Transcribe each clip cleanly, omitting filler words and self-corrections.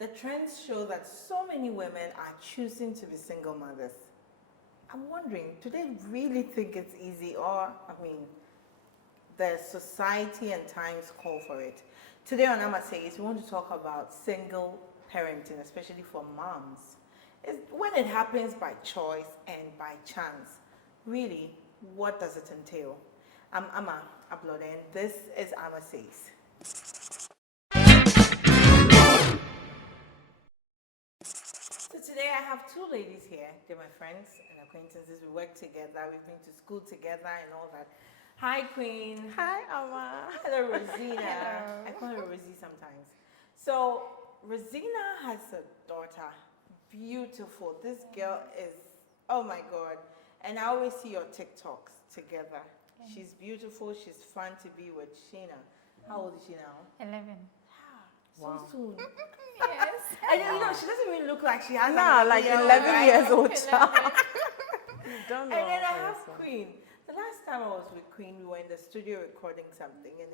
The trends show that so many women are choosing to be single mothers. I'm wondering, do they really think it's easy, or, I mean, the society and times call for it? Today on Amasays, we want to talk about single parenting, especially for moms. When it happens by choice and by chance, really, what does it entail? I'm Amma Ablode, and this is Amasays. So today I have two ladies here. They're my friends and acquaintances. We work together. We've been to school together and all that. Hi, Queen. Hi, Amma. Hello, Rosina. Hello. I call her Rosie sometimes. So Rosina has a daughter. Beautiful. This girl is, oh my God. And I always see your TikToks together. She's beautiful. She's fun to be with. Sheena. How old is she now? 11. So Wow. soon. Yes. And you know, she doesn't even look like she has Nah, an like year, 11 right? years old child. You don't know. And then I have also. Queen. The last time I was with Queen, we were in the studio recording something, and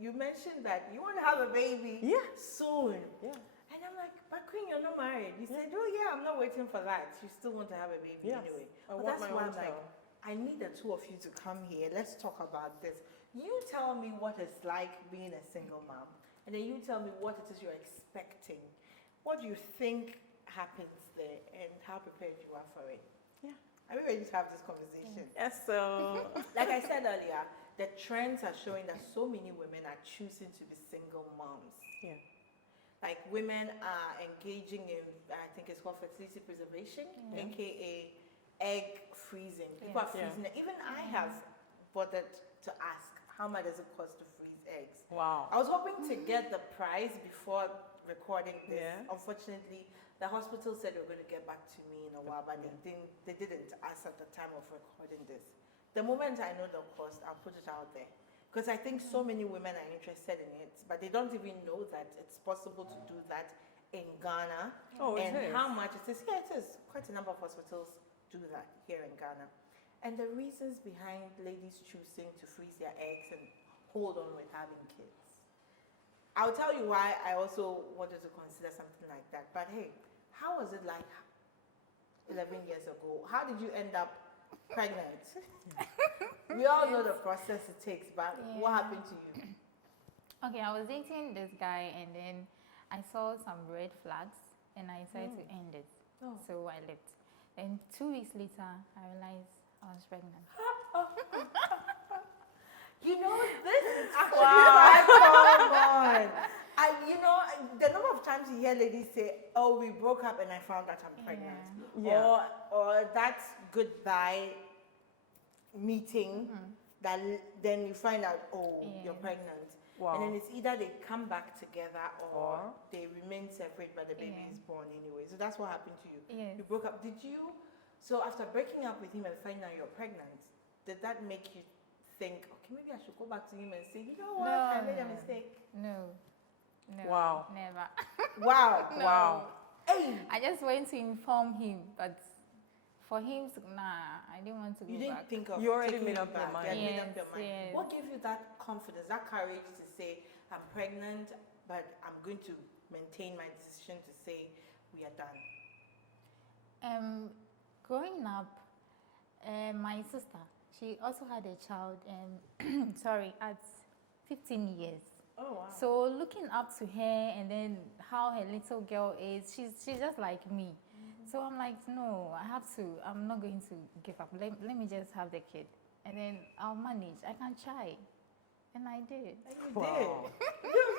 you mentioned that you want to have a baby soon. Yeah. And I'm like, but Queen, you're not married. You said, oh yeah, I'm not waiting for that. You still want to have a baby Yes. anyway. I But want that's my why own I'm like, child. I need the two of you to come here. Let's talk about this. You tell me what it's like being a single mom, and then you tell me what it is you're expecting. What do you think happens there, and how prepared you are for it? Yeah. Are we ready to have this conversation? Yes, so. Like I said earlier, the trends are showing that so many women are choosing to be single moms. Yeah. Like women are engaging in, I think it's called fertility preservation, aka egg freezing. People are freezing it. Even I have bothered to ask, how much does it cost to freeze eggs? Wow. I was hoping to get the price before recording this. Yeah. Unfortunately, the hospital said they were going to get back to me in a while, but they didn't as at the time of recording this. The moment I know the cost, I'll put it out there. Because I think so many women are interested in it, but they don't even know that it's possible to do that in Ghana. Oh, it and is. how much it is. Yeah, it is. Quite a number of hospitals do that here in Ghana. And the reasons behind ladies choosing to freeze their eggs and hold on with having kids. I'll tell you why I also wanted to consider something like that. But hey, how was it like 11 years ago? How did you end up pregnant? We all know the process it takes, but what happened to you? Okay, I was dating this guy and then I saw some red flags and I decided to end it. Oh. So I left. And 2 weeks later, I realized I was pregnant. You know, this is actually my common. You know, the number of times you hear ladies say, oh, we broke up and I found out I'm pregnant. Yeah. Or that goodbye meeting that then you find out, oh, you're pregnant. Wow. And then it's either they come back together or Or- they remain separate, but the baby is born anyway. So that's what happened to you. Yes. You broke up. So after breaking up with him and finding out you're pregnant, did that make you think, okay, maybe I should go back to him and say, you know what, I made a mistake? No. Wow. Never. Wow. No. Wow. Hey, I just went to inform him, but for him, I didn't want to go you didn't back. think of You already taking made it up your back. mind. You had made Yes, up your mind. yes. What gave you that confidence, that courage to say, I'm pregnant, but I'm going to maintain my decision to say we are done? Growing up, my sister, she also had a child, at 15 years. Oh, wow. So looking up to her and then how her little girl is, she's just like me. So I'm like, no, I'm not going to give up. Let me just have the kid. And then I'll manage. I can try. And I did. And you Wow. did.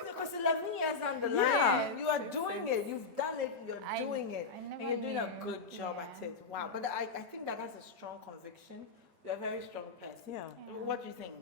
Because 11 years down the line, Yeah. you are doing it. You've done it. You're doing it. I never And you're doing a knew. good job Yeah. at it. Wow. But I think that's a strong conviction. You're a very strong person. Yeah. What do you think?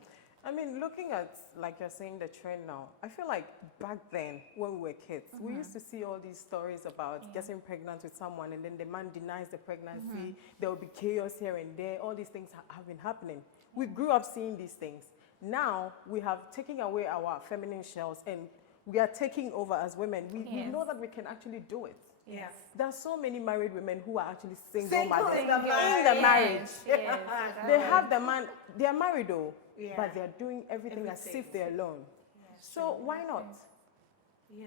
I mean, looking at, like you're saying, the trend now, I feel like back then, when we were kids, we used to see all these stories about getting pregnant with someone and then the man denies the pregnancy, there will be chaos here and there, all these things have been happening. We grew up seeing these things. Now, we have taken away our feminine shells and we are taking over as women. We know that we can actually do it. Yeah. There are so many married women who are actually single Single mothers in the in marriage. the marriage. Yes, They have the man, they are married though, Yeah. but they are doing everything as Everything. if they're alone. So why not? Yeah.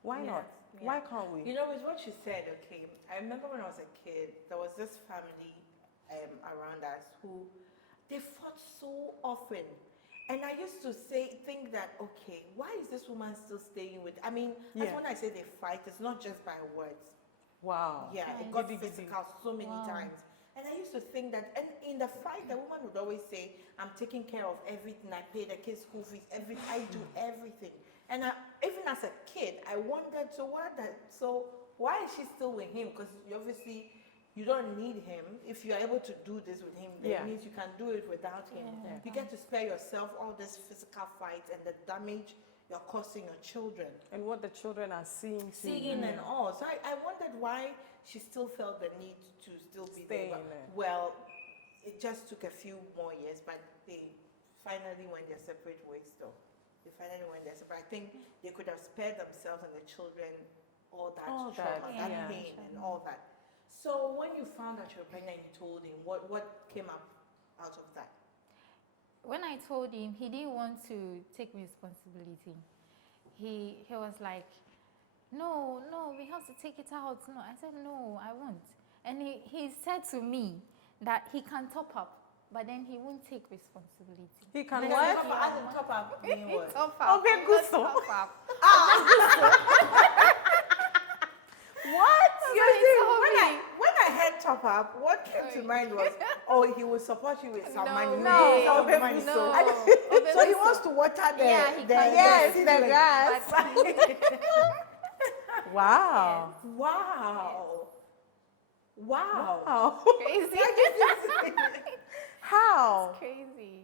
Why Yeah. not? Why can't we? You know, with what you said, okay, I remember when I was a kid, there was this family around us who, they fought so often. And I used to think that, okay, why is this woman still staying with, I mean, that's when I say they fight, it's not just by words. Wow. Yeah, it got physical so many times. And I used to think that, and in the fight, the woman would always say, I'm taking care of everything, I pay the kids' school fees, I do everything. And even as a kid, I wondered, so why is she still with him? Because obviously, you don't need him. If you're able to do this with him, that means you can do it without him. Yeah. You get to spare yourself all this physical fights and the damage you're causing your children. And what the children are seeing And all. So I wondered why she still felt the need to still be Stay there. in there. Well, it just took a few more years, but they finally went their separate ways though. They finally went their separate. I think they could have spared themselves and the children all that trauma, that pain and all that. So when you found out you were pregnant, you told him, what came up out of that? When I told him, he didn't want to take responsibility. He was like, no, we have to take it out. No, I said, no, I won't. And he said to me that he can top up, but then he won't take responsibility. He can What? what? Top up meaning what? Top up. Okay, He good was so. top up. What? So You he see, told when I heard top up, what came to mind was, oh, he will support you with some money. No, With money. no. So he wants to water the Yeah, he can. the grass. Wow. Wow. Wow. Wow. Crazy. How? It's crazy.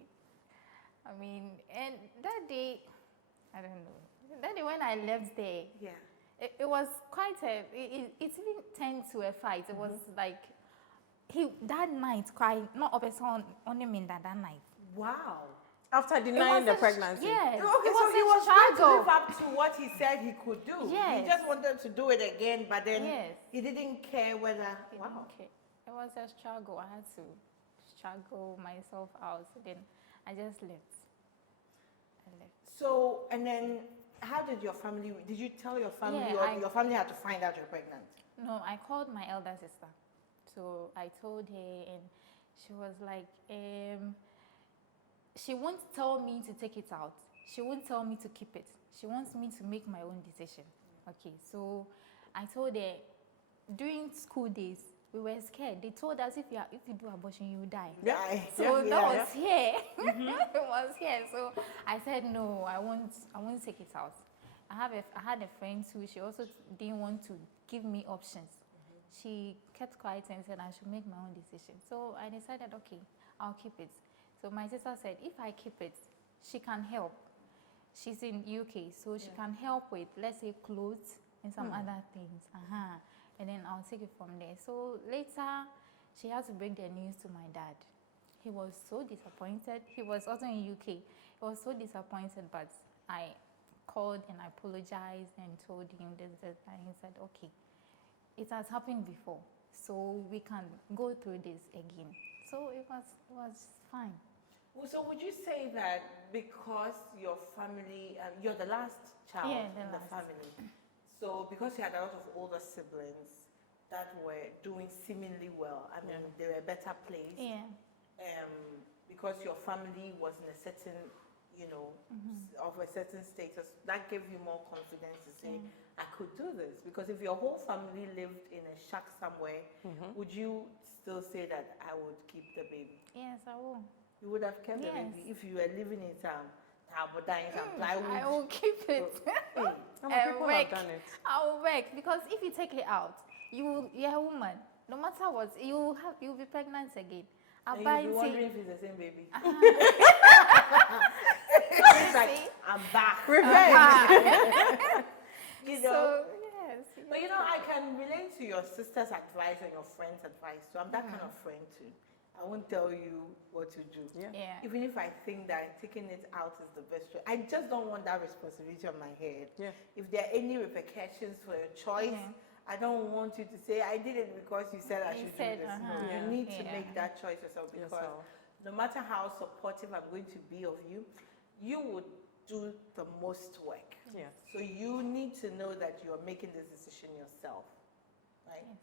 I mean, and that day, I don't know. That day when I left there, Yeah. it was quite it even turned to a fight. It was like, that night cried, not a person on him in that night. Wow. After denying the pregnancy. Yes. Okay, it so was he a was trying to struggle. live up to what he said he could do. Yes. He just wanted to do it again, but then Yes. he didn't care whether. He Wow. didn't care. It was a struggle. I had to struggle myself out. Then I just left. So, and then how did your family, did you tell your family Yeah, or your family had to find out you're pregnant? No, I called my elder sister. So I told her, and she was like, she won't tell me to take it out. She won't tell me to keep it. She wants me to make my own decision. Okay, so I told her, during school days, we were scared. They told us if you do abortion, you die. Yeah. So that was here. It was here. So I said no, I won't take it out. I had a friend too. She also didn't want to give me options. She kept quiet and said I should make my own decision. So I decided, okay, I'll keep it. So my sister said, if I keep it, she can help. She's in UK, so she can help with, let's say, clothes and some other things. And then I'll take it from there. So later, she had to break the news to my dad. He was so disappointed. He was also in UK. He was so disappointed, but I called and I apologized and told him this, and he said, okay, it has happened before, so we can go through this again. So it was fine. So would you say that because your family, you're the last child in the family, so because you had a lot of older siblings that were doing seemingly well, I mean, they were a better place. Yeah. Because your family was in a certain, of a certain status, that gave you more confidence to say, I could do this. Because if your whole family lived in a shack somewhere, would you still say that I would keep the baby? Yes, I will. You would have kept the baby if you were living in town. I will keep it. Some people have done it. I will work, because if you take it out, you're a woman. No matter what, you'll be pregnant again. And you'll be wondering if it's the same baby. It's like, I'm back. Revenge. So, yes. But I can relate to your sister's advice and your friend's advice. So I'm that kind of friend too. I won't tell you what to do. Yeah. Even if I think that taking it out is the best choice. I just don't want that responsibility on my head. Yeah. If there are any repercussions for your choice, I don't want you to say, I did it because you said I should do this. No, you need to make that choice yourself, because no matter how supportive I'm going to be of you, you would do the most work. Yes. So you need to know that you're making this decision yourself, right? Yes.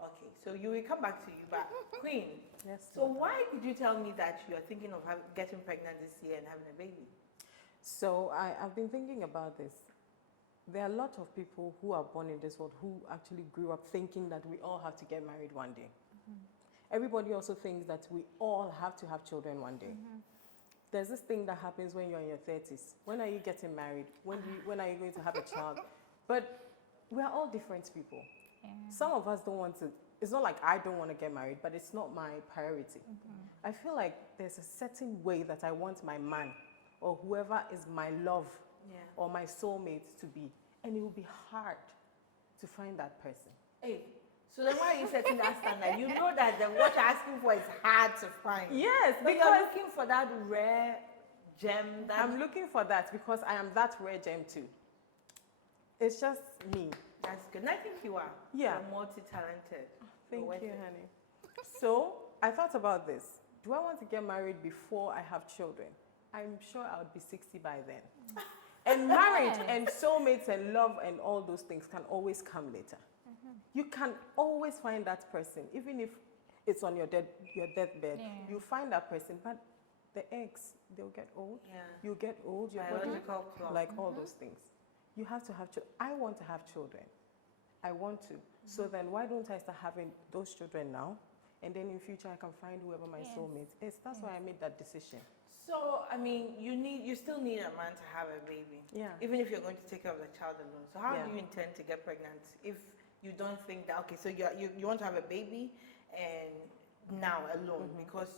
Okay, so you will come back to you, but Queen, Yes. so why did you tell me that you're thinking of getting pregnant this year and having a baby? So I've been thinking about this. There are a lot of people who are born in this world who actually grew up thinking that we all have to get married one day. Everybody also thinks that we all have to have children one day. There's this thing that happens when you're in your 30s. When are you getting married? When are you going to have a child? But we are all different people. Yeah. Some of us don't want to. It's not like I don't want to get married, but it's not my priority. I feel like there's a certain way that I want my man or whoever is my love Yeah. or my soulmate to be. And it will be hard to find that person. Hey, so then why are you setting that standard? You know that what you're asking for is hard to find. Yes, But you're because looking for that rare gem that I'm looking for that because I am that rare gem too. It's just me. that's good. And I think you are. Yeah. You're multi-talented. Thank You're worth you, it. honey. So I thought about this. Do I want to get married before I have children? I'm sure I would be 60 by then. And marriage Yes. and soulmates and love and all those things can always come later. You can always find that person, even if it's on your deathbed. Yeah. You find that person, but the eggs, they'll get old. Yeah. You get old, your body, Biological clock. like all those things. You have to have children. I want to have children. I want to. So then why don't I start having those children now? And then in future I can find whoever my Yes. soulmate is. That's why I made that decision. So, I mean, you still need a man to have a baby. Yeah. Even if you're going to take care of the child alone. So how Yeah. do you intend to get pregnant if you don't think that, okay, so you want to have a baby and now alone because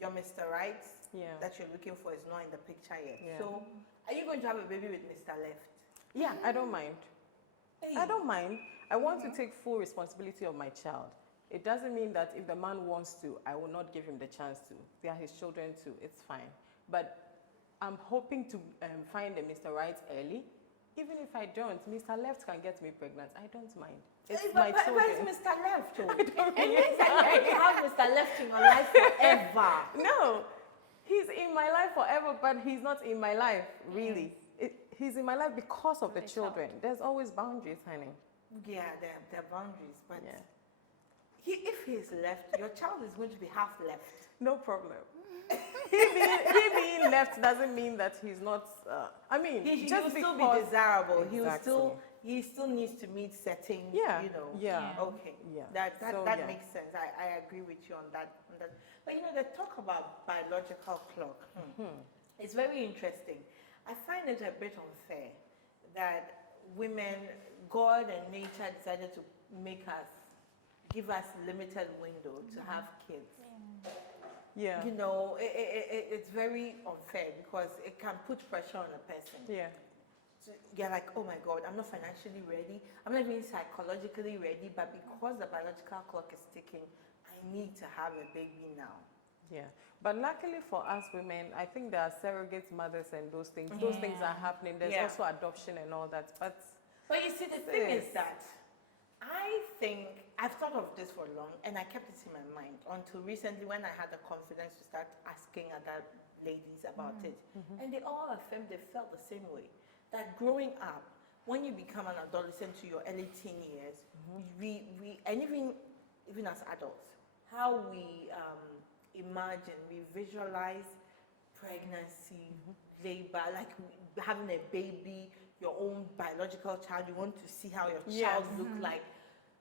your Mr. Right Yeah. that you're looking for is not in the picture yet. Yeah. So are you going to have a baby with Mr. Left? Yeah, I don't mind. Hey. I don't mind. I want to take full responsibility of my child. It doesn't mean that if the man wants to, I will not give him the chance to. They are his children too. It's fine. But I'm hoping to find a Mr. Right early. Even if I don't, Mr. Left can get me pregnant. I don't mind. It's Hey, my but children. it's Mr. Left. Oh. I don't It really means that you're going to have Mr. Left in your life forever. No, he's in my life forever, but he's not in my life, really. He's in my life because of the the children. There's always boundaries, honey. Yeah, there are boundaries, but Yeah. if he's left, your child is going to be half left. No problem. he being left doesn't mean that he's not. I mean, He just will still be because- desirable. Exactly. He still needs to meet certain, Yeah. you know. Yeah. Okay. Yeah. That So, that yeah. makes sense. I agree with you on that. But you know, the talk about biological clock. It's very interesting. I find it a bit unfair that women, God and nature decided to give us limited window to have kids. Yeah. You know, it's very unfair because it can put pressure on a person. Yeah. So you're like, oh my God, I'm not financially ready. I'm not even psychologically ready, but because the biological clock is ticking, I need to have a baby now. Yeah. But luckily for us women, I think there are surrogate mothers and those things. Those things are happening. There's Yeah. also adoption and all that. But But you see, the thing is Sis. that I think I've thought of this for long and I kept it in my mind until recently when I had the confidence to start asking other ladies about it. And they all affirmed they felt the same way. That growing up, when you become an adolescent to your early teen years, we and even as adults, how we imagine, we visualize pregnancy, labor, like having a baby, your own biological child. You want to see how your child Yes. look like.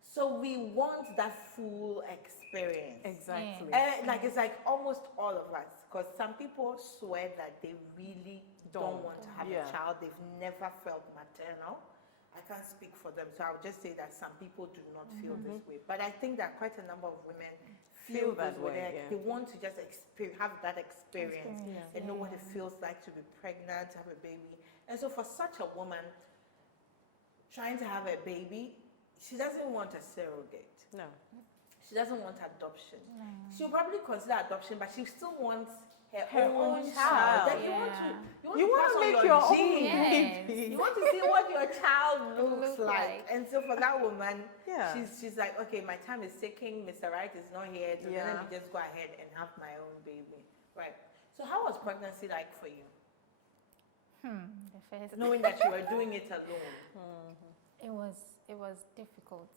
So we want that full experience. exactly. Like it's like almost all of us, because some people swear that they really don't want to have Yeah. a child. They've never felt maternal. I can't speak for them, so I'll just say that some people do not feel this way. But I think that quite a number of women feel that this way. way, yeah. They want to just have that experience Experience, and know what yeah. it feels like to be pregnant, to have a baby. And so for such a woman trying to have a baby, she doesn't want a surrogate. No. She doesn't want adoption. She'll probably consider adoption, but she still wants her own own child. child. Then Yeah. you want to to make pass on your own genes. Yes. baby. You want to see what your child looks Look like. like. And so for that woman, Yeah. she's like, okay, my time is ticking. Mr. Right is not here. So then let Yeah. me just go ahead and have my own baby. Right. So how was pregnancy like for you? The first. knowing that you were doing it alone? It was difficult.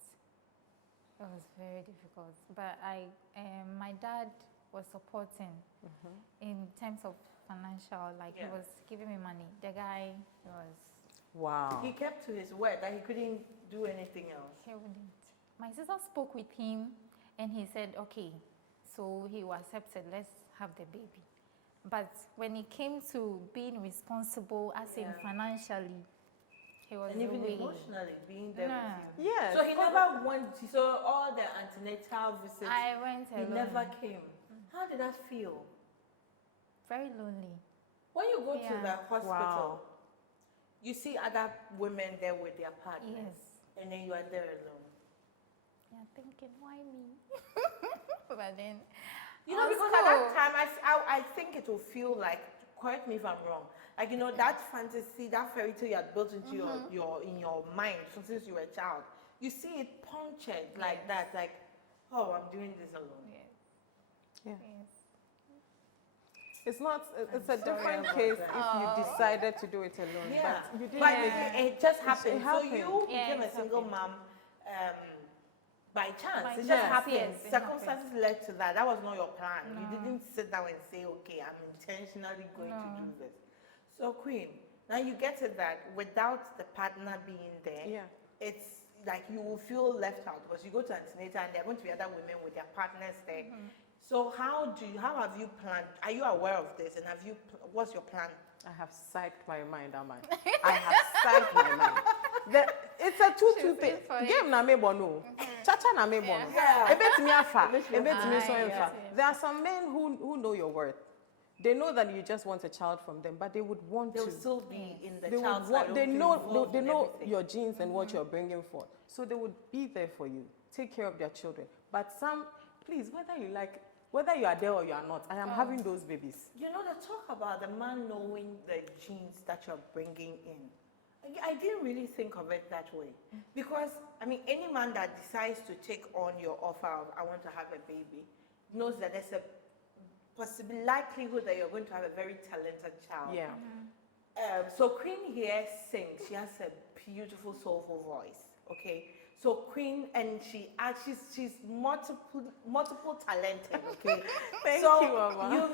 It was very difficult. But my dad was supporting in terms of financial. Like he Yeah. was giving me money. The guy was. Wow. He kept to his word that he couldn't do anything else. He wouldn't. My sister spoke with him, and he said, "Okay." So he accepted. Let's have the baby. But when it came to being responsible, as in Yeah. financially, he was And even away. emotionally, being there Nah. with you. Yes. So he never went, so all the antenatal visits, I went he alone. never came. How did that feel? Very lonely. When you go to Yeah. the hospital, Wow. you see other women there with their partners, Yes. and then you are there alone. Yeah, thinking, why me? But then, You know, because at that time, I think it will feel like, correct me if I'm wrong, like, you know, that fantasy, that fairy tale you had built into in your mind since you were a child, you see it punctured like Yes. that, like, oh, I'm doing this alone. yes, Yeah. yes. It's not. It's I'm a sorry different about case that. if you decided to do it alone. Yeah, But you didn't. but Yeah. it just happened. So happened. you Yeah, became a it single happened. mom by chance. By It just chance, happened. yes, it Circumstances led to that. That was not your plan. You No. didn't sit down and say, okay, I'm intentionally going to No. do this. So, Queen, now you get it that without the partner being there, Yeah. it's like you will feel left out because you go to antenatal and there are going to be other women with their partners there. So how have you planned? Are you aware of this? And what's your plan? I have psyched my mind, am I? I have psyched my mind. It's a two-two thing. in for it. Game na me bono. Chacha na me bono. Yeah. Ebetimi afa. Ebetimi afa. so Ah, emfa. yes. There are some men who know your worth. They know that you just want a child from them, but they would want They'll to. still be in the They would child's want, life, they to know involve they in know everything. your genes and what you're bringing forth, so they would be there for you, take care of their children. But some, please, whether you are there or you are not, I am having those babies. You know, the talk about the man knowing the genes that you're bringing in. I didn't really think of it that way. Because, I mean, any man that decides to take on your offer of, I want to have a baby, knows that there's a possible likelihood that you're going to have a very talented child. Yeah. So Queen here sings. She has a beautiful, soulful voice. Okay. So Queen, and she's multiple talented. Okay. Thank so you, Mama.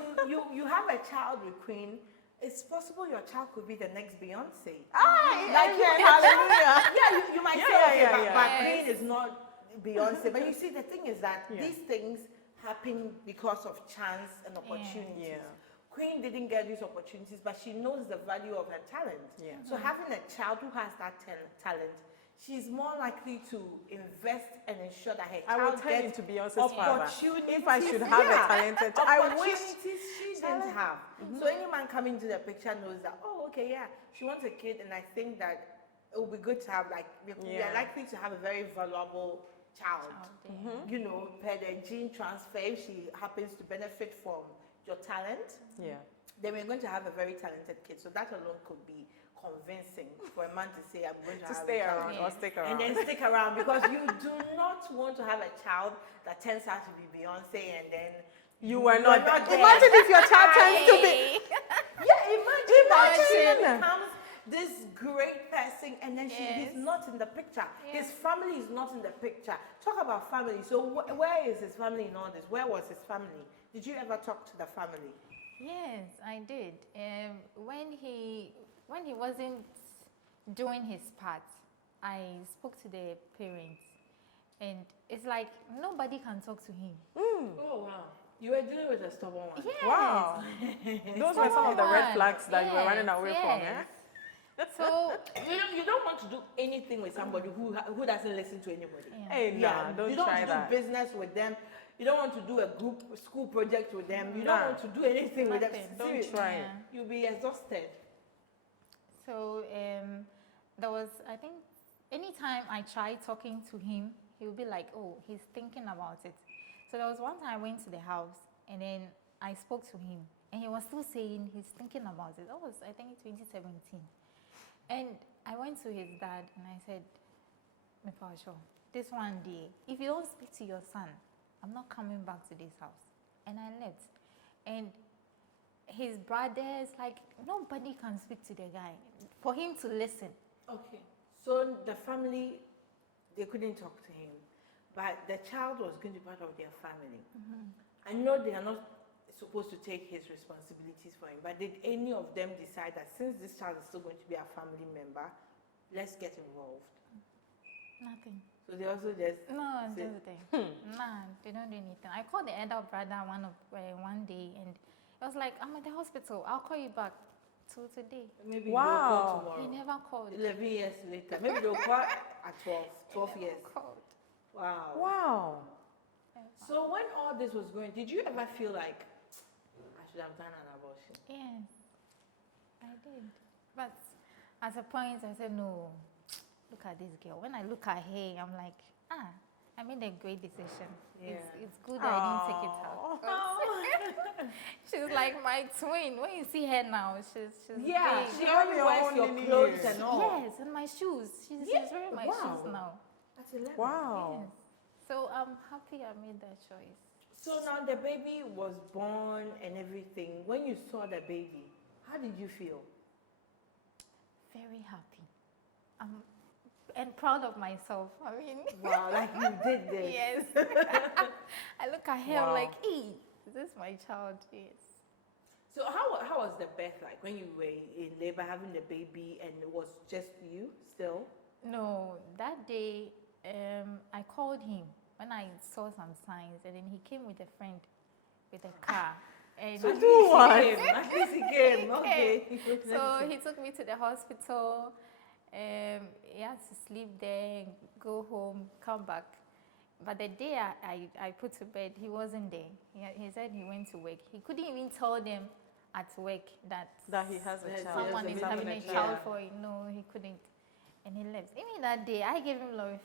You have a child with Queen. It's possible your child could be the next Beyonce. Like, Like, hallelujah. Yeah, you might Yeah, say, yeah, okay, yeah, but, yeah. but Yes. Queen is not Beyonce. But you see, the thing is that Yeah. these things happen because of chance and opportunities. Yeah. Queen didn't get these opportunities, but she knows the value of her talent. Yeah. So having a child who has that talent, she's more likely to invest and ensure that her I will child turn gets into Beyonce's father. opportunities. If I should have a talented child, I wish. Opportunities she didn't have. So any man coming to the picture knows that, oh, okay, yeah, she wants a kid, and I think that it would be good to have, like, we Yeah. are likely to have a very valuable child. You know, per the gene transfer, if she happens to benefit from your talent, Yeah. then we're going to have a very talented kid. So that alone could be convincing for a man to say, I'm going to To have stay a child. around or stick around. And then stick around, because you do not want to have a child that turns out to be Beyonce and then You were not. not there. Imagine if your child turns to be. yeah, imagine that Imagine. she becomes this great person and then he's Yes. not in the picture. Yes. His family is not in the picture. Talk about family. So where is his family in all this? Where was his family? Did you ever talk to the family? Yes, I did. When he wasn't doing his part, I spoke to the parents, and it's like nobody can talk to him. Oh wow. You were dealing with a stubborn one. Yes. Wow. Those were some of the red Someone. flags that you were Yes, running away from, eh? So You don't want to do anything with somebody who doesn't listen to anybody. yeah. Hey, nah, don't you don't try want to that. do business with them. You don't want to do a group school project with them. You Nah. don't want to do anything with them. Nothing. Don't Seriously, try it. Yeah. You'll be exhausted. So there was, I think, anytime I tried talking to him, he would be like, oh, he's thinking about it. So there was one time I went to the house, and then I spoke to him, and he was still saying he's thinking about it. That was, I think, 2017. And I went to his dad, and I said, Mepasho, this one day, if you don't speak to your son, I'm not coming back to this house. And I left. And his brothers, like nobody can speak to the guy for him to listen. Okay. So the family, they couldn't talk to him, but the child was going to be part of their family. I know they are not supposed to take his responsibilities for him, but did any of them decide that since this child is still going to be a family member, let's get involved? Nothing. So they also just No, say, just there. Nah, they don't do anything. I called the elder brother one day, and I was like, I'm at the hospital. I'll call you back. Till today, maybe Wow. they'll call tomorrow. he never called. 11 years later. Maybe they'll call at 12 He never years. called. Wow. Wow. So when all this was going, did you ever feel like, I should have done an abortion? Yes, I did. But at a point, I said, no, look at this girl. When I look at her, I'm like, I made a great decision. Yeah. It's good that I didn't take it out. She's like my twin. When you see her now, she's Yeah, big. she You have only your wears own your mini clothes ears. and all. Yes, and my shoes. She's wearing my Wow. shoes now. That's 11. Wow. Yes. So I'm happy I made that choice. So now the baby was born and everything. When you saw the baby, how did you feel? Very happy. And proud of myself. I mean, Wow, like you did this. yes. I look at her, I'm Wow. like, hey, is this my child? Yes. So how was the birth like when you were in labor having the baby and it was just you still? No, that day I called him when I saw some signs, and then he came with a friend with a car. And So do what? At least he came. Okay. so he took me to the hospital. He had to sleep there, go home, come back. But the day I put to bed, he wasn't there. He said he went to work. He couldn't even tell them at work that He has a Yes, child. someone yes, is yes, having yes, a yeah. child for him. No, he couldn't. And he left. Even that day, I gave him lorry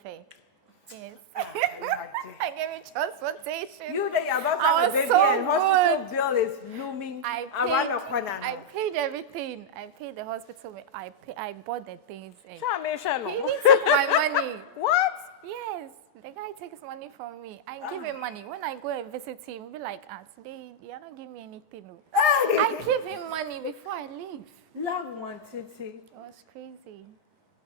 Yes. I gave him transportation. You that you're about to I have a was baby so and hospital bill is looming around the corner. I paid everything. I paid the hospital. I bought the things. And Charmation. he even took my money. What? Yes, the guy takes money from me. I give him money. When I go and visit him, be like, today you are not giving me anything. No. I give him money before I leave. Love one, Titi. It was crazy.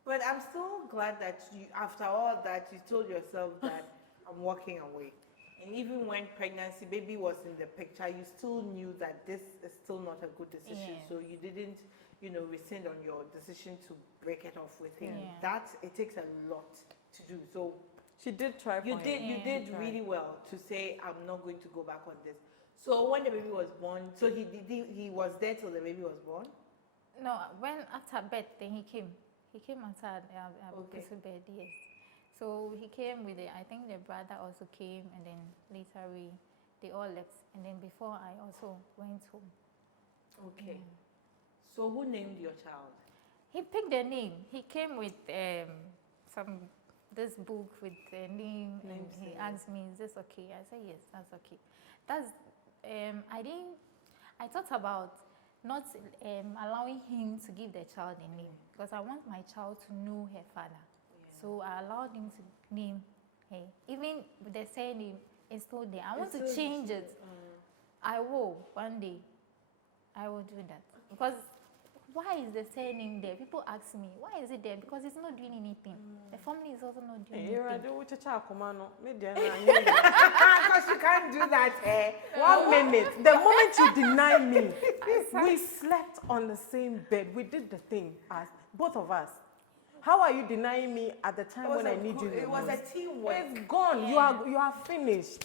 But I'm still glad that you, after all that, you told yourself that I'm walking away. And even when pregnancy, baby was in the picture, you still knew that this is still not a good decision. Yes. So you didn't, rescind on your decision to break it off with him. Yeah. It takes a lot to do. So She did try for you him. did, you Yeah. did really well to say, I'm not going to go back on this. So when the baby was born, so he was there till the baby was born? No, when after birth, then he came. He came after I Okay. put to bed, yes. So he came with I think the brother also came, and then later they all left. And then before I also went home. Okay. So who named your child? He picked the name. He came with this book with the name, and Names, he yeah. asked me, "Is this okay?" I said, "Yes, that's okay." That's I thought about not allowing him to give the child a name because I want my child to know her father. So I allowed him to name her. Even with the surname, it's still there. I want to change it. I will one day. I will do that because why is the surname there? People ask me, why is it there? Because it's not doing anything. The family is also not doing anything. Because you can't do that, eh? 1 minute. The moment you deny me, we slept on the same bed. We did the thing, as both of us. How are you denying me at the time when I need you? It was a teamwork. It's gone. Yeah. You are finished.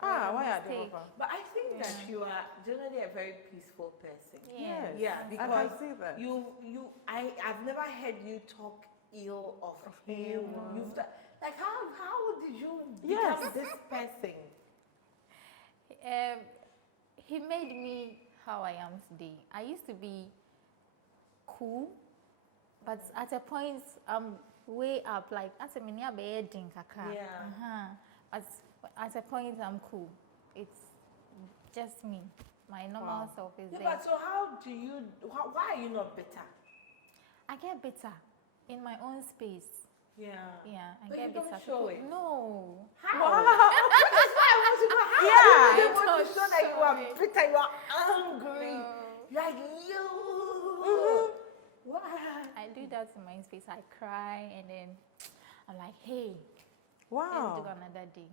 Why are they mistake. over? But I think that you are generally a very peaceful person. Yes. Yeah, I because can see that. I've never heard you talk ill of him. Wow. You've done, like how did you Yes. become this person? He made me how I am today. I used to be cool, but at a point I'm way up. Like as a mini kakra. Yeah. But at a point I'm cool. It's just me. My normal Wow. self is Yeah, there. but so why are you not bitter? I get bitter in my own space. Yeah. Yeah, I But get you don't bitter. show it. No. How? That's why I want to know how Yeah. you want Don't to show that you show are it. bitter, you are angry. No. Like you. Why? I do that in my space. I cry and then I'm like, hey, let's do Wow. another day.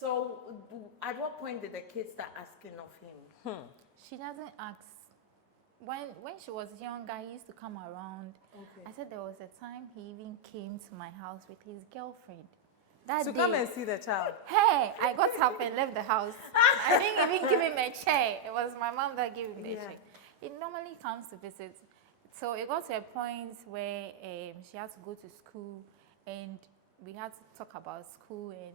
So at what point did the kids start asking of him? She doesn't ask. When she was younger, he used to come around. Okay. I said there was a time he even came to my house with his girlfriend. That To day, come and see the child. hey, I got up and left the house. I didn't even give him a chair. It was my mom that gave him the chair. He normally comes to visit. So it got to a point where she had to go to school and we had to talk about school, and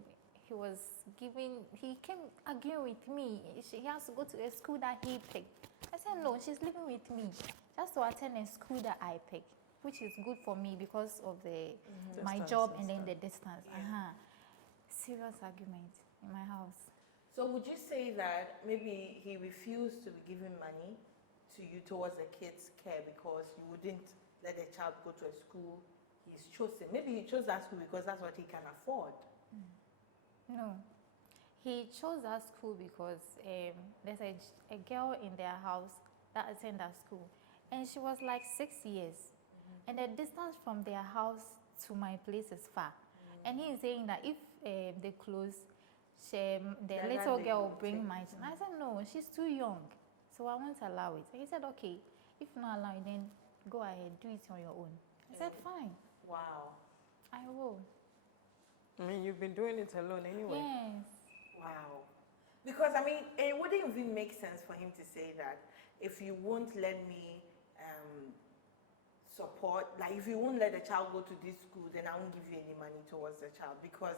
he came arguing with me. He has to go to a school that he picked. I said, no, she's living with me just to attend a school that I picked, which is good for me because of my Distance job and and then stuff. the distance. Serious argument in my house. So would you say that maybe he refused to be giving money to you towards the kids' care because you wouldn't let the child go to a school he's chosen? Maybe he chose that school because that's what he can afford. No. He chose that school because there's a girl in their house that attended that school. And she was like 6 years. And the distance from their house to my place is far. And he is saying that if they close, the little girl will bring my child. I said, no, she's too young. So I won't allow it. And he said, okay, if not allow it, then go ahead, do it on your own. I said, fine. Wow. I will. I mean, you've been doing it alone anyway. Yes. Wow. Because, I mean, it wouldn't even make sense for him to say that if you won't let me support, like if you won't let the child go to this school, then I won't give you any money towards the child. Because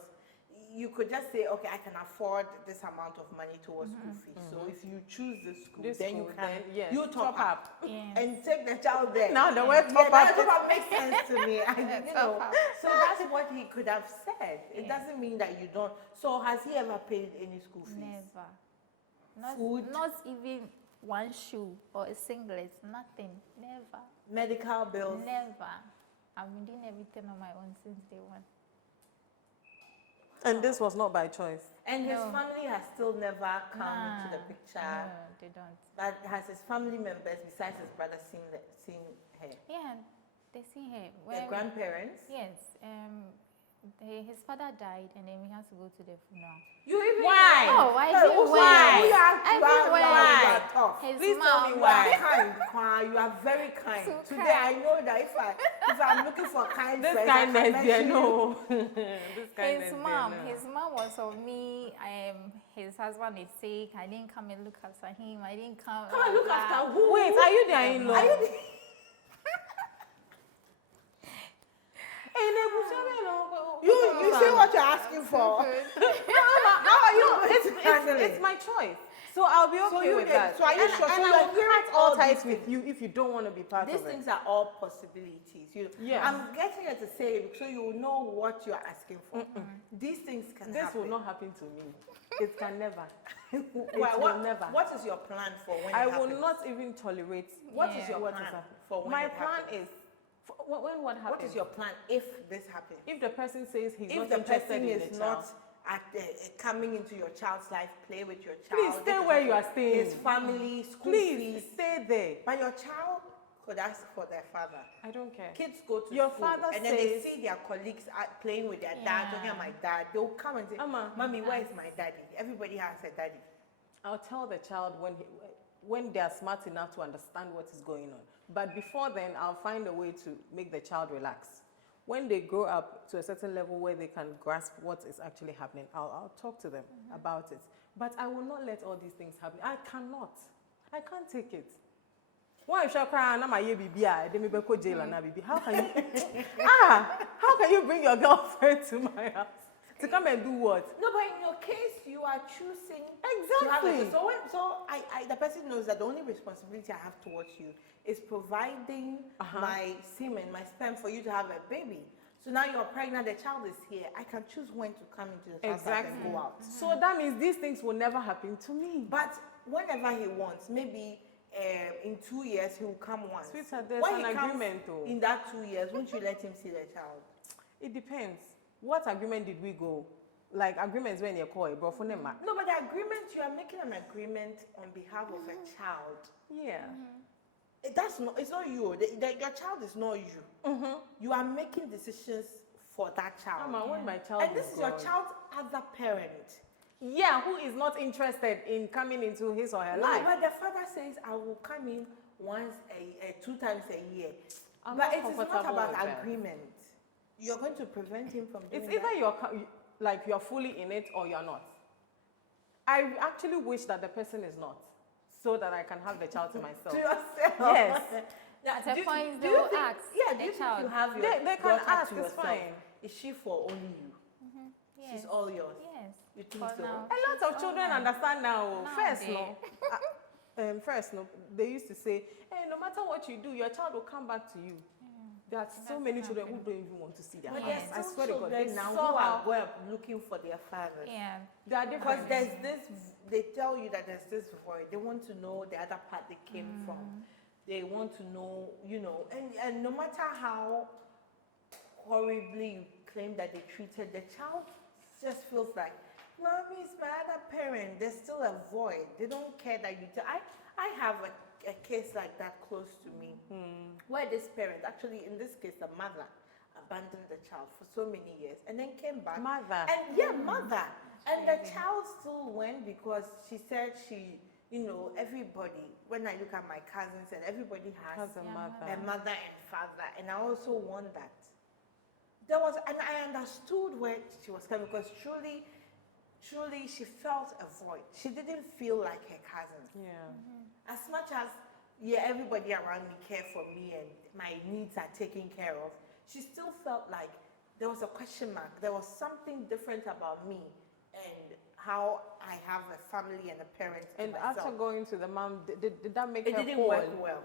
you could just say, okay, I can afford this amount of money towards school fees. So if you choose this school, then you can, yes, you top up Yes. and take the child there. Now the word Yeah, top that up. top up makes sense to me. You know, Top up. so that's what he could have said. It Yeah. doesn't mean that you don't. So has he ever paid any school fees? Never. Food? Not even one shoe or a singlet, nothing. Never. Medical bills? Never. I've been doing everything on my own since day one. And this was not by choice. And his No. family has still never come into the picture. No, they don't. But has his family members, besides his brother, seen her? Yeah, they see her. The grandparents? Yes. His father died, and then we had to go to the funeral. You even Why? Oh, I Hey, didn't why? wait. You are Everywhere. tough. His Please mom. tell me You why. are kind, Kwa. You are very kind. So Today I kind. know that if I'm looking for kind This friends, I can kindness, yeah, mention you. no. This kindness, His yeah, mom. no. His mom was on me. His husband is sick. I didn't come and look after him. I didn't come. Come and look after who? Wait, are you their in-law? Are you the... You see what you're asking for? How are you going to handle It's it? my choice. So I'll be okay you with did- that. so are you and, sure? And So I you're will hearing cut all all ties these with you if you don't want to be part These of it. things are all possibilities. Yes. I'm getting it to say it so you will know what you're asking for. These things can This happen. will not happen to me. It can never. Well, will never. What is your plan for when I it will happens? not even tolerate. What is Yeah. your What plan is happening? for when My it plan happens? is when what happens. What is your plan if this happens? If the person says he's If not the interested person in is the not child, coming into your child's life, play with your child. please stay where you are staying. His family, school Please fees. stay there. But your child could ask for their father. I don't care. Kids go to Your school father and then they says- see their colleagues playing with their dad, talking about my dad. They'll come and say, Amma. Mommy, where is my daddy? Everybody has a daddy. I'll tell the child when they are smart enough to understand what is going on. But before then, I'll find a way to make the child relax. When they grow up to a certain level where they can grasp what is actually happening, I'll talk to them about it. But I will not let all these things happen. I cannot. I can't take it. Why if I cry and my baby, jail and baby? How can you? How can you bring your girlfriend to my house to come and do what? No, but in your case, you are choosing Exactly. to have it. So the person knows that the only responsibility I have towards you is providing my semen, my sperm for you to have a baby. So now you're pregnant, the child is here. I can choose when to come into the house and go out. So that means these things will never happen to me. But whenever he wants, maybe in 2 years he will come once. Sweetheart, there's When an he comes agreement though. in that 2 years, won't you let him see the child? It depends. What agreement did we go? Like agreements when you call a bro for them. No, but the agreement, you are making an agreement on behalf of a child. Yeah. That's not, it's not you. Your child is not you. You are making decisions for that child. Mama, when my child And this is your child's other parent. Yeah, who is not interested in coming into his or her No, life. but the father says, I will come in once 2 times a year. I'm But not it is not comfortable about with that. agreement. You're going to prevent him from doing It's either that. you're fully in it or you're not. I actually wish that the person is not, so that I can have the child to myself. To yourself. Yes. At a point, do they you will think, ask yeah, the do you think child. you have your They can daughter ask, to it's yourself? fine. Is she for only you? Yes. She's all yours. Yes. You think For so? now. A lot of children understand now. First, Nowadays. first, they used to say, hey, no matter what you do, your child will come back to you. There are so many children who don't even want to see their But parents. there's I still swear to God, children they now who saw are how going up looking for their fathers. Yeah. they are Because different. there's this, they tell you that there's this void. They want to know the other part they came from. They want to know, and no matter how horribly you claim that they treated the child, just feels like, Mommy is my other parent. There's still a void. They don't care that you tell. I have a case like that close to me, where this parent, actually in this case, the mother, abandoned the child for so many years and then came back. Mother. And mother. And the child still went because she said everybody, when I look at my cousins, and everybody has Has a Yeah, mother. a mother and father, and I also want that. And I understood where she was coming, because truly she felt a void. She didn't feel like her cousins. Yeah. As much as, everybody around me care for me and my needs are taken care of, she still felt like there was a question mark. There was something different about me and how I have a family and a parent to And myself. after going to the mom, did that make It her didn't whole? work well.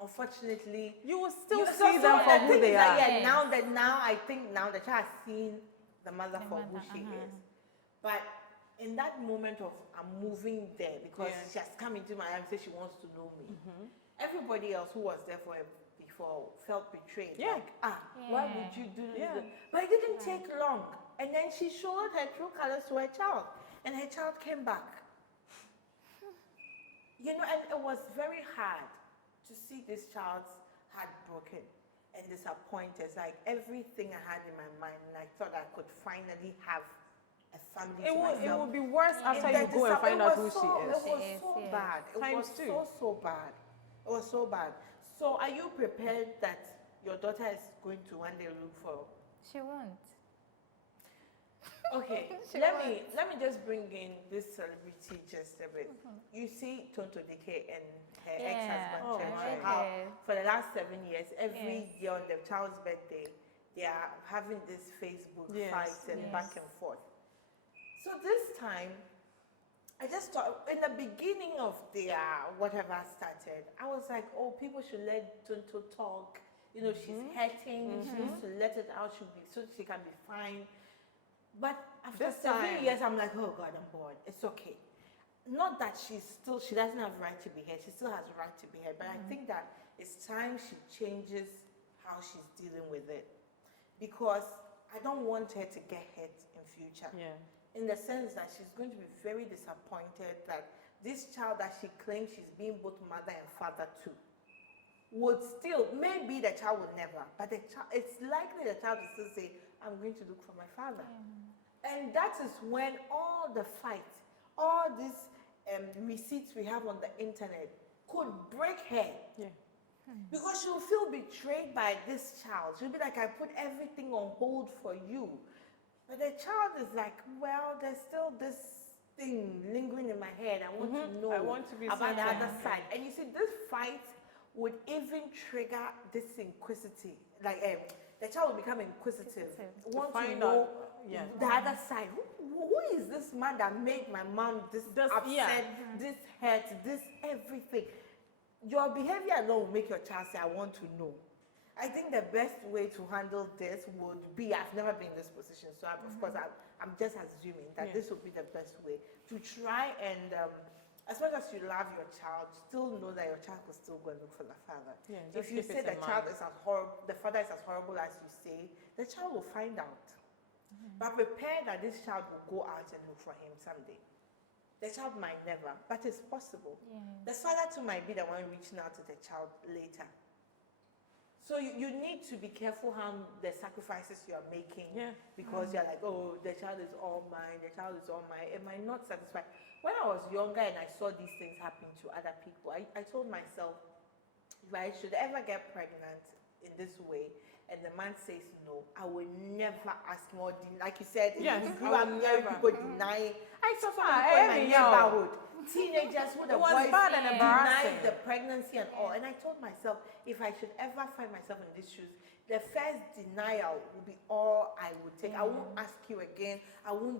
Unfortunately, You will still so see them the for who thing they is that, are. Yes. now I think now the child has seen the mother The for who mother, she is. But in that moment of I'm moving there because Yeah. she has come into my life and said she wants to know me. Everybody else who was there for her before felt betrayed. Yeah. Like, why Yeah. would you do Yeah. this? But it didn't take long. And then she showed her true colors to her child. And her child came back. And it was very hard to see this child's heart broken and disappointed. It's like everything I had in my mind, and I thought I could finally have a family to It myself. will be worse after And you the go and find out who it she is. was She is, so yes. bad. It Times was two. so bad. It was so bad. So are you prepared that your daughter is going to one day look for? She won't. Okay, She let me just bring in this celebrity just a bit. You see Tonto Dike and her Yeah. ex-husband Oh, Chenche, my. how Okay. for the last 7 years, every Yes. year on the child's birthday, they are having this Facebook Yes. fights and Yes. back and forth. So this time, I just thought, in the beginning of their whatever started, I was like, oh, people should let Tonto talk. She's hurting. She needs to let it out. So she can be fine. But after This 7 time- years, I'm like, oh God, I'm bored. It's okay. Not that she doesn't have right to be here. She still has right to be here. But I think that it's time she changes how she's dealing with it. Because I don't want her to get hurt in future. Yeah. In the sense that she's going to be very disappointed that this child that she claims she's being both mother and father to would still, maybe the child would never, but it's likely the child will still say, I'm going to look for my father. And that is when all the fight, all these receipts we have on the internet could break her. Yeah. Because she'll feel betrayed by this child. She'll be like, I put everything on hold for you. But the child is like, well, there's still this thing lingering in my head. I want to know I want to be about the certain. other side. And you see, this fight would even trigger this inquisitive. Like, the child will become inquisitive. Want to find know out, yeah. the other side. Who is this man that made my mom this upset, yeah. this hurt, this everything? Your behavior alone will make your child say, I want to know. I think the best way to handle this would be, I've never been in this position, so of course I'm just assuming that Yeah. this would be the best way to try and as much as you love your child, still know that your child will still go and look for the father. Yeah, If you say the child is as horrible, the father is as horrible as you say, the child will find out. But prepare that this child will go out and look for him someday. The child might never, but it's possible. The father too might be the one reaching out to the child later. So you need to be careful how the sacrifices you are making, because you're like, oh, the child is all mine, the child is all mine. It might not satisfy. When I was younger and I saw these things happen to other people, I told myself, if I should ever get pregnant in this way, and the man says no, I will never ask more. Like you said, we grew up hearing people denying. I saw some people in my neighborhood, teenagers who the boys denied the pregnancy and all. And I told myself, if I should ever find myself in these shoes, the first denial will be all I would take. I won't ask you again. I will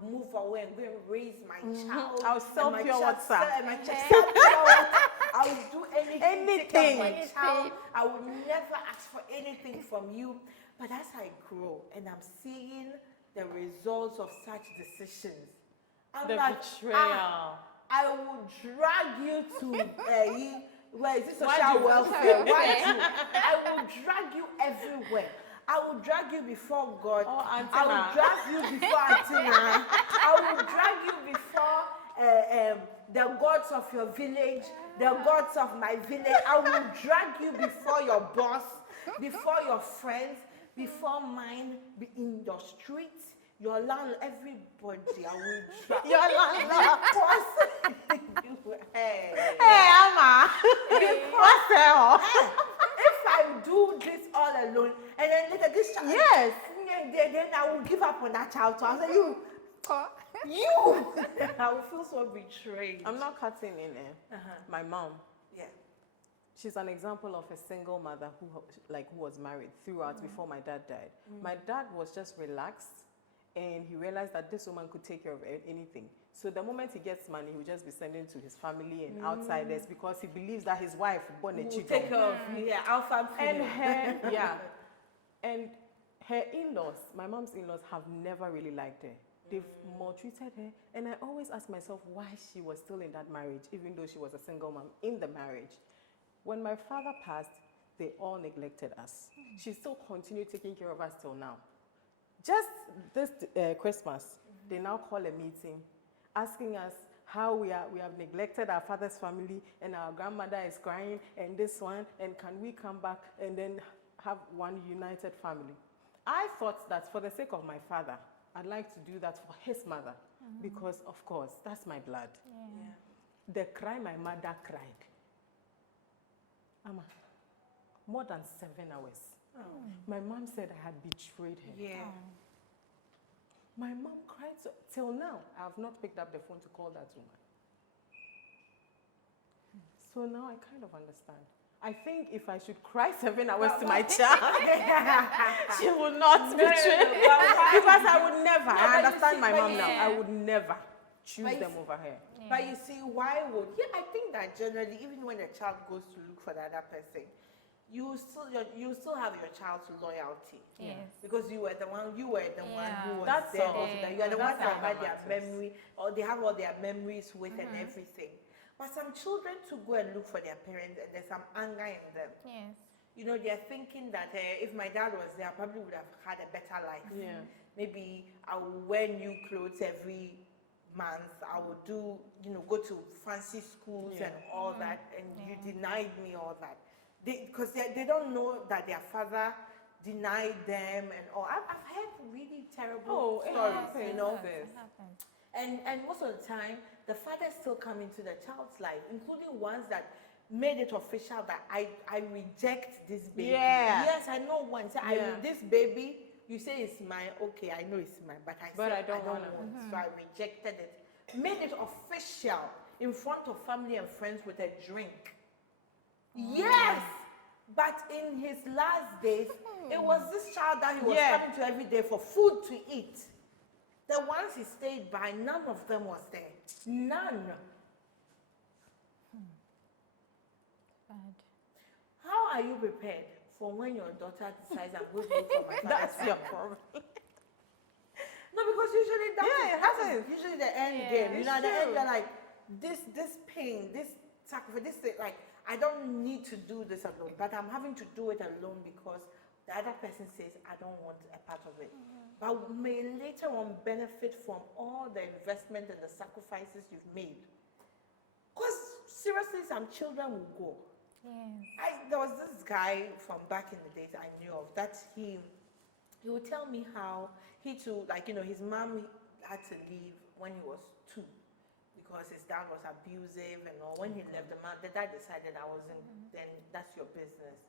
move away and go and raise my child. I'll sell pure water. I will do anything. My child. I will never ask for anything from you. But as I grow and I'm seeing the results of such decisions, I'm like, betrayal. I will drag you to where is it social welfare? I will drag you everywhere. I will drag you before God. I will drag you before Antina. I will drag you before the gods of your village, the gods of my village. I will drag you before your boss, before your friends, before mine, in your streets, your landlord, everybody. I will drag your landlord. Hey, Amma. If I do this all alone, and then later this child, then I will give up on that child. So I'll say, you. I will feel so betrayed. I'm not cutting in there. My mom. Yeah. She's an example of a single mother who was married throughout before my dad died. My dad was just relaxed, and he realized that this woman could take care of anything. So the moment he gets money, he'll just be sending to his family and outsiders, because he believes that his wife will take care of alpha and her in-laws, my mom's in-laws, have never really liked her. They've maltreated her, and I always ask myself why she was still in that marriage, even though she was a single mom in the marriage. When my father passed, they all neglected us. She still continued taking care of us till now. Just this Christmas, they now call a meeting, asking us how we have neglected our father's family, and our grandmother is crying, and this one, and can we come back and then have one united family? I thought that for the sake of my father, I'd like to do that for his mother, because of course, that's my blood. The cry my mother cried, Amma, more than 7 hours. My mom said I had betrayed her. My mom cried till now. I have not picked up the phone to call that woman. So now I kind of understand. I think if I should cry 7 hours to my child, she will not betray me. Because I would never. I understand my mom now. I would never choose them over her. But you see, why would? I think that generally, even when a child goes to look for the other person, you still have your child's loyalty. Because you were the one who was there. You are the one that had their memory, or they have all their memories with and everything. But some children to go and look for their parents, and there's some anger in them. You know, they're thinking that if my dad was there, I probably would have had a better life. Maybe I will wear new clothes every month. I would go to fancy schools and all that, and you denied me all that. Because they don't know that their father denied them and all. I've heard really terrible stories, you know. And most of the time, the fathers still come into the child's life, including ones that made it official that I reject this baby. Yes, I know one. So this baby, you say it's mine. Okay, I know it's mine, but I don't want it. So I rejected it. Made it official in front of family and friends with a drink. Yes, but in his last days, it was this child that he was coming to every day for food to eat. The ones he stayed by, none of them was there. None. Bad. How are you prepared for when your daughter decides I'm going to look for my father's That's your problem. No, because usually that's usually the end game. You know, at the end you're like, this pain, this sacrifice, this thing, like I don't need to do this alone, but I'm having to do it alone because the other person says I don't want a part of it. But may later on benefit from all the investment and the sacrifices you've made. Because seriously, some children will go. Yes. There was this guy from back in the days I knew of that he would tell me how he too, like, you know, his mom had to leave when he was 2 because his dad was abusive and all. When he left, the dad decided I wasn't, then that's your business.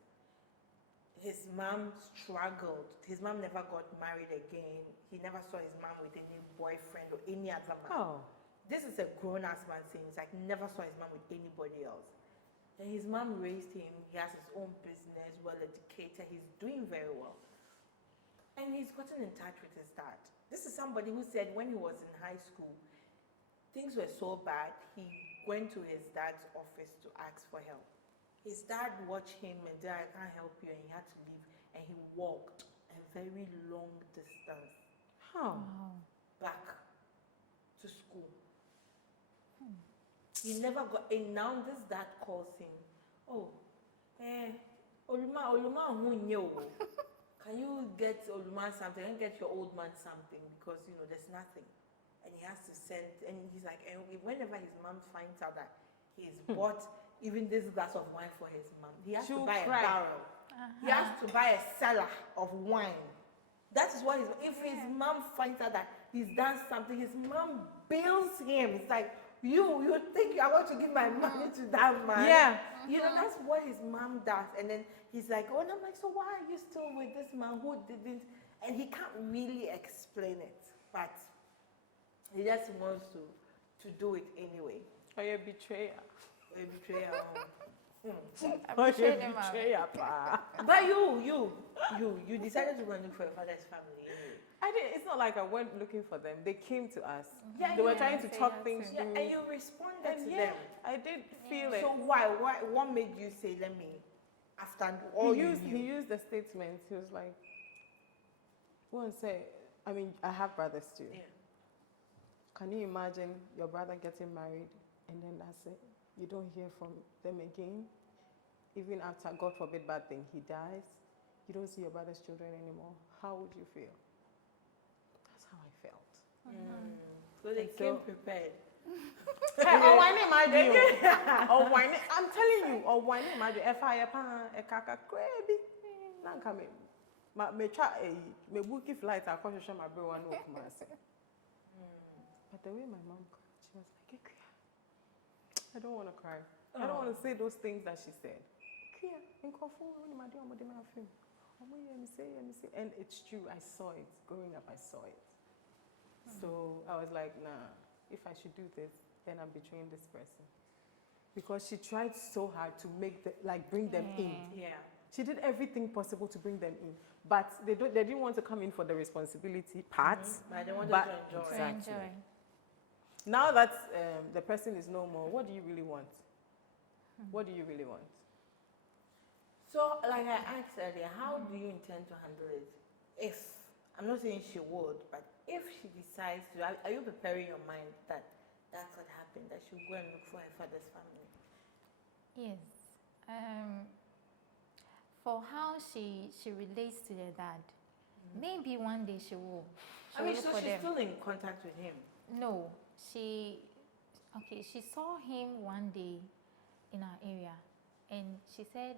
His mom struggled. His mom never got married again. He never saw his mom with any boyfriend or any other man. Oh. This is a grown-ass man saying, it's like, never saw his mom with anybody else. Then his mom raised him. He has his own business, well-educated. He's doing very well. And he's gotten in touch with his dad. This is somebody who said when he was in high school, things were so bad, he went to his dad's office to ask for help. His dad watched him and said, I can't help you, and he had to leave. And he walked a very long distance How? back to school. He never got, and now this dad calls him, Oluma Hunyo. Can you get Oluma something? Can you get your old man something? Because, you know, there's nothing. And he has to send, and he's like, and whenever his mom finds out that he's bought even this glass of wine for his mom, he has to buy a barrel. He has to buy a cellar of wine. That is what if his mom finds out that he's done something, his mom bills him. It's like, you think I want to give my money to that man? Yeah. You know, that's what his mom does. And then he's like, oh, and I'm like, so why are you still with this man who didn't? And he can't really explain it, but he just wants to do it anyway. Or you're a betrayer. A betrayer. I betrayed him. But you decided to go and look for your father's family anyway. I didn't. It's not like I went looking for them. They came to us. Yeah, They were yeah, trying to so talk you things have through. Yeah, and you responded And to yeah, them. I did feel it. So why? What made you say, let me, after all He you used, knew? he used the statement. He was like, "Won't say. I mean, I have brothers too. Yeah. Can you imagine your brother getting married and then that's it? You don't hear from them again. Even after, God forbid, bad thing, he dies. You don't see your brother's children anymore. How would you feel?" That's how I felt. So they And came so- prepared. Oh, why not imagine? Oh, why not? I'm telling you. Oh, why not imagine? If I a kaka baby, nanka me try me bookie flight. I can't show my bro one no Kumasi. But the way my mom cried, she was like, "Ikea, I don't want to cry. I don't want to say those things that she said. Ikea, in Kofu, when my dear mother my film, and it's true. I saw it growing up. I saw it. So I was like, nah. If I should do this, then I'm betraying this person. Because she tried so hard to make bring them in. Yeah. She did everything possible to bring them in. But they didn't want to come in for the responsibility part. But they wanted But- to enjoy. To Exactly. enjoy. Now that the person is no more, what do you really want? What do you really want? So, like I asked earlier, how do you intend to handle it? If, I'm not saying she would, but if she decides to, are you preparing your mind that that could happen, that she'll go and look for her father's family? Yes. For how she relates to the dad, maybe one day she will. I mean, look so for she's them. still in contact with him. No, she saw him one day in our area, and she said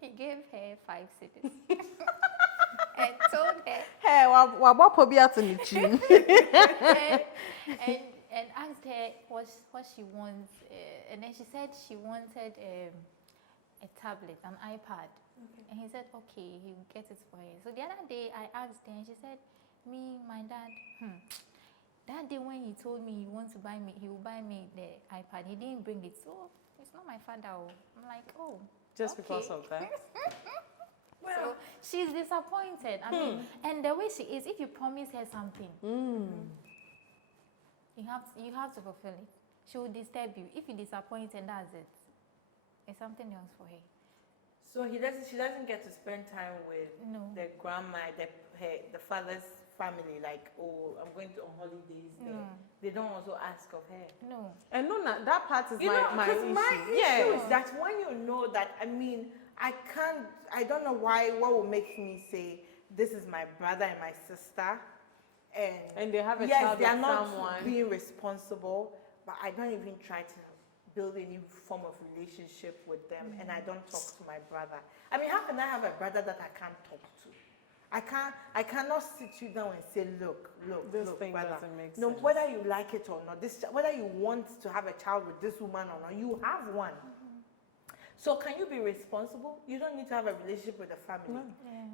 he gave her 5 cities and told her Hey, what probably to meet you? and asked her what she wants, and then she said she wanted a tablet, an iPad, and he said okay, he'll get it for her. So the other day I asked her, and she said, my dad, that day when he told me he will buy me the iPad, he didn't bring it, so it's not my father. I'm like, oh, Just okay. because of that? So she's disappointed. I mean, and the way she is, if you promise her something, you have to fulfill it. She will disturb you. If you disappoint her, that's it. It's something else for her. So she doesn't get to spend time with No. the grandma, the father's family, like, oh, I'm going to on holidays there. No. They don't also ask of her. No. And no, that part is You know, my 'cause issue. my issue Yes. is that when you know that, I mean, I don't know what will make me say, this is my brother and my sister, And they have a yes, child they are with not someone. being responsible, but I don't even try to build any form of relationship with them, and I don't talk to my brother. I mean, how can I have a brother that I can't talk to? I cannot sit you down and say, look, This look, thing brother. doesn't make No, sense. whether you like it or not, whether you want to have a child with this woman or not, you have one. So can you be responsible? You don't need to have a relationship with the family.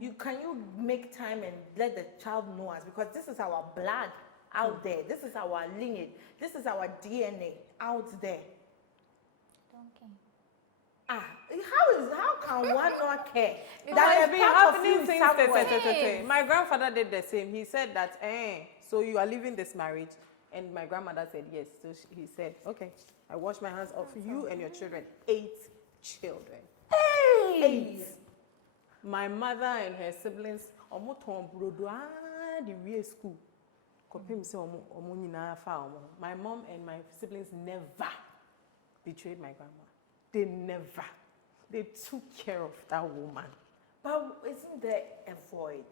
Yeah. Can you make time and let the child know us, because this is our blood out there. This is our lineage. This is our DNA out there. Don't care. How can one not care? That has a been part of happening you since somewhere. Yes. My grandfather did the same. He said that, so you are leaving this marriage? And my grandmother said yes. So he said, okay, I wash my hands off you and your children. 8 children. Hey! 8. My mother and her siblings, the way school. My mom and my siblings never betrayed my grandma. They never. They took care of that woman. But isn't there a void?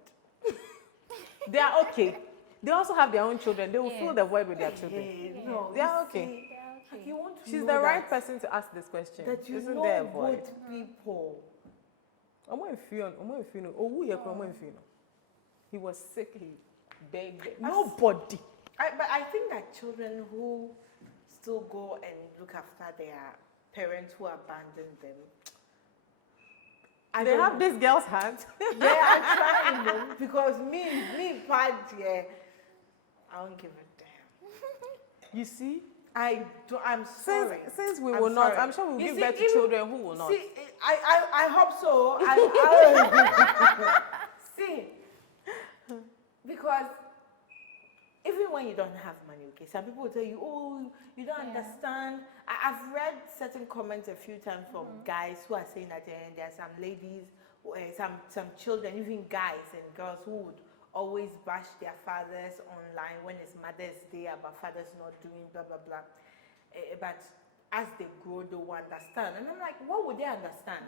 They are okay. They also have their own children. They will Yes. fill the void with their children. Hey, no, They are you okay. see, like you want to She's know the right that- person to ask this question. That you Isn't know there a void? both people. He was sick. He begged. Nobody. But I think that children who still go and look after their parents who abandoned them, They have this girl's heart. Yeah, I'm trying them, because me, bad, yeah, I don't give a damn. You see? I'm sorry. Since we I'm will not, sorry. I'm sure we'll You give see, birth to even- children who will not. See, I hope so. See, because even when you don't have money, okay, some people will tell you, oh, you don't Yeah. understand. I've read certain comments a few times from guys who are saying that there are some ladies, some children, even guys and girls who would always bash their fathers online when it's Mother's Day about fathers not doing blah, blah, blah. But as they grow, they will understand. And I'm like, what would they understand?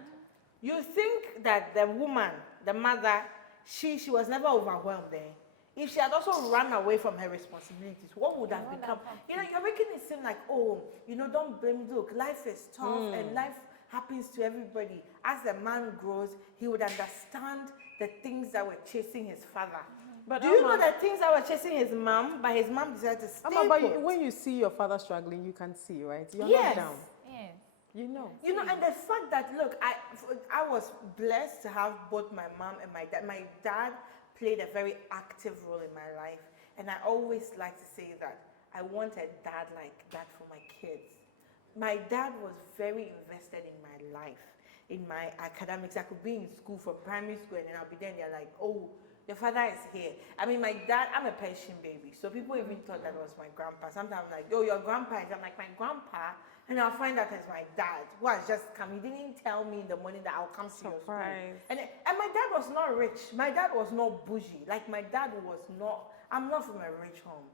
You think that the woman, the mother, she was never overwhelmed there. If she had also run away from her responsibilities, what would have become? You know, you're making it seem like, oh, don't blame. Look, life is tough and life happens to everybody. As the man grows, he would understand the things that were chasing his father. But do you know the things that were chasing his mom, but his mom decided to stay put? when you see your father struggling, you can see, right? You're Yes. not down. Yes. You know. You know, and the fact that, look, I was blessed to have both my mom and my dad. My dad played a very active role in my life, and I always like to say that I want a dad like that for my kids. My dad was very invested in my life, in my academics. I could be in school for primary school, and then I'll be there, and they're like, oh, your father is here. I mean, my dad, I'm a Persian baby, so people even thought that was my grandpa. Sometimes I'm like, oh, your grandpa is, I'm like, my grandpa, and I'll find out it's my dad, who has just come. He didn't tell me in the morning that I'll come to your school. And my dad was not rich. My dad was not bougie. Like, my dad was not, I'm not from a rich home.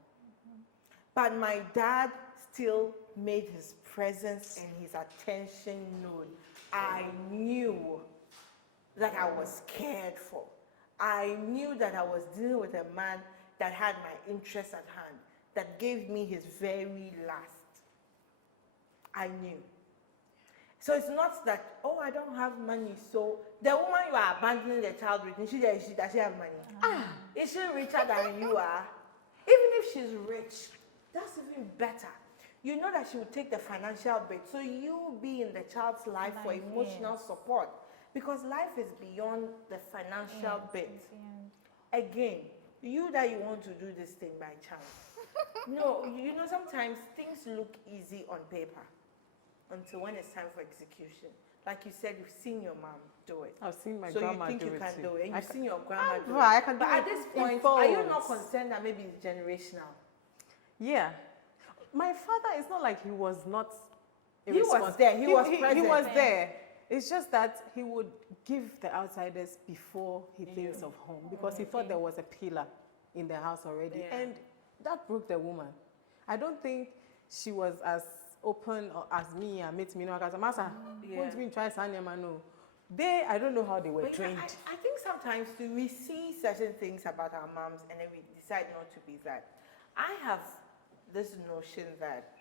But my dad still made his presence and his attention known. I knew that I was cared for. I knew that I was dealing with a man that had my interests at hand, that gave me his very last. I knew. So it's not that, oh, I don't have money, so the woman you are abandoning the child with, does she have money? Is she richer than you are? Even if she's rich, that's even better. You know that she will take the financial bit, so you'll be in the child's life for emotional support. Because life is beyond the financial bit. Again, you that you want to do this thing by chance. No, you know, sometimes things look easy on paper until when it's time for execution. Like you said, you've seen your mom do it. I've seen my so grandma do it. So you think you can too. do it. And you've seen your grandma do it. I can do but it at this point, in are you folds. not concerned that maybe it's generational? Yeah. My father, it's not like he was not He was there. He was present. He was there. It's just that he would give the outsiders before he thinks of home, because he thought there was a pillar in the house already. Yeah. And that broke the woman. I don't think she was as open as me and meet me, because I'm asking, Yeah. won't try Sanya no. I don't know how they were But trained. I think sometimes too, we see certain things about our moms and then we decide not to be that. I have this notion that,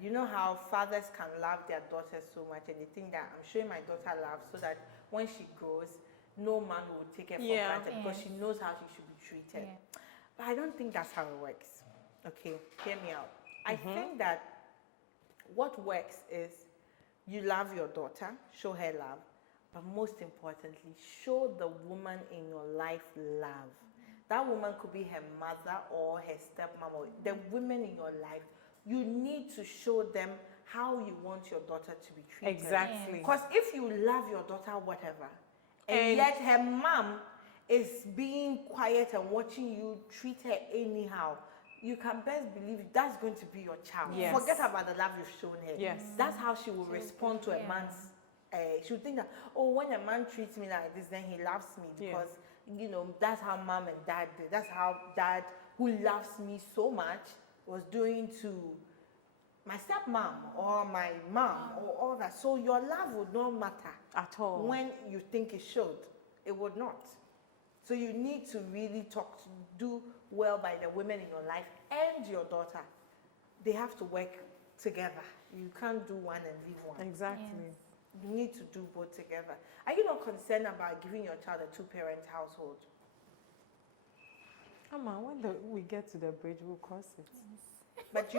you know how fathers can love their daughters so much and they think that I'm showing my daughter love so that when she grows, no man will take her for Yeah. granted because she knows how she should be treated. Yeah. But I don't think that's how it works. Okay, hear me out. I think that what works is you love your daughter, show her love, but most importantly, show the woman in your life love. That woman could be her mother or her stepmom or the women in your life. You need to show them how you want your daughter to be treated. Exactly. Because if you love your daughter, whatever, and And- yet her mom is being quiet and watching you treat her anyhow, you can best believe that's going to be your child. Yes. Forget about the love you've shown her. Yes. That's how she will respond to a yeah. man's. She would think that, oh, when a man treats me like this, then he loves me Yeah. because you know that's how mom and dad did. That's how dad, who loves me so much, was doing to my stepmom or my mom or all that. So your love would not matter At all. when you think it should. It would not. So you need to really do well by the women in your life and your daughter. They have to work together. You can't do one and leave one. Exactly. Yes. You need to do both together. Are you not concerned about giving your child a two-parent household? Ama, when we get to the bridge, we'll cross it. But do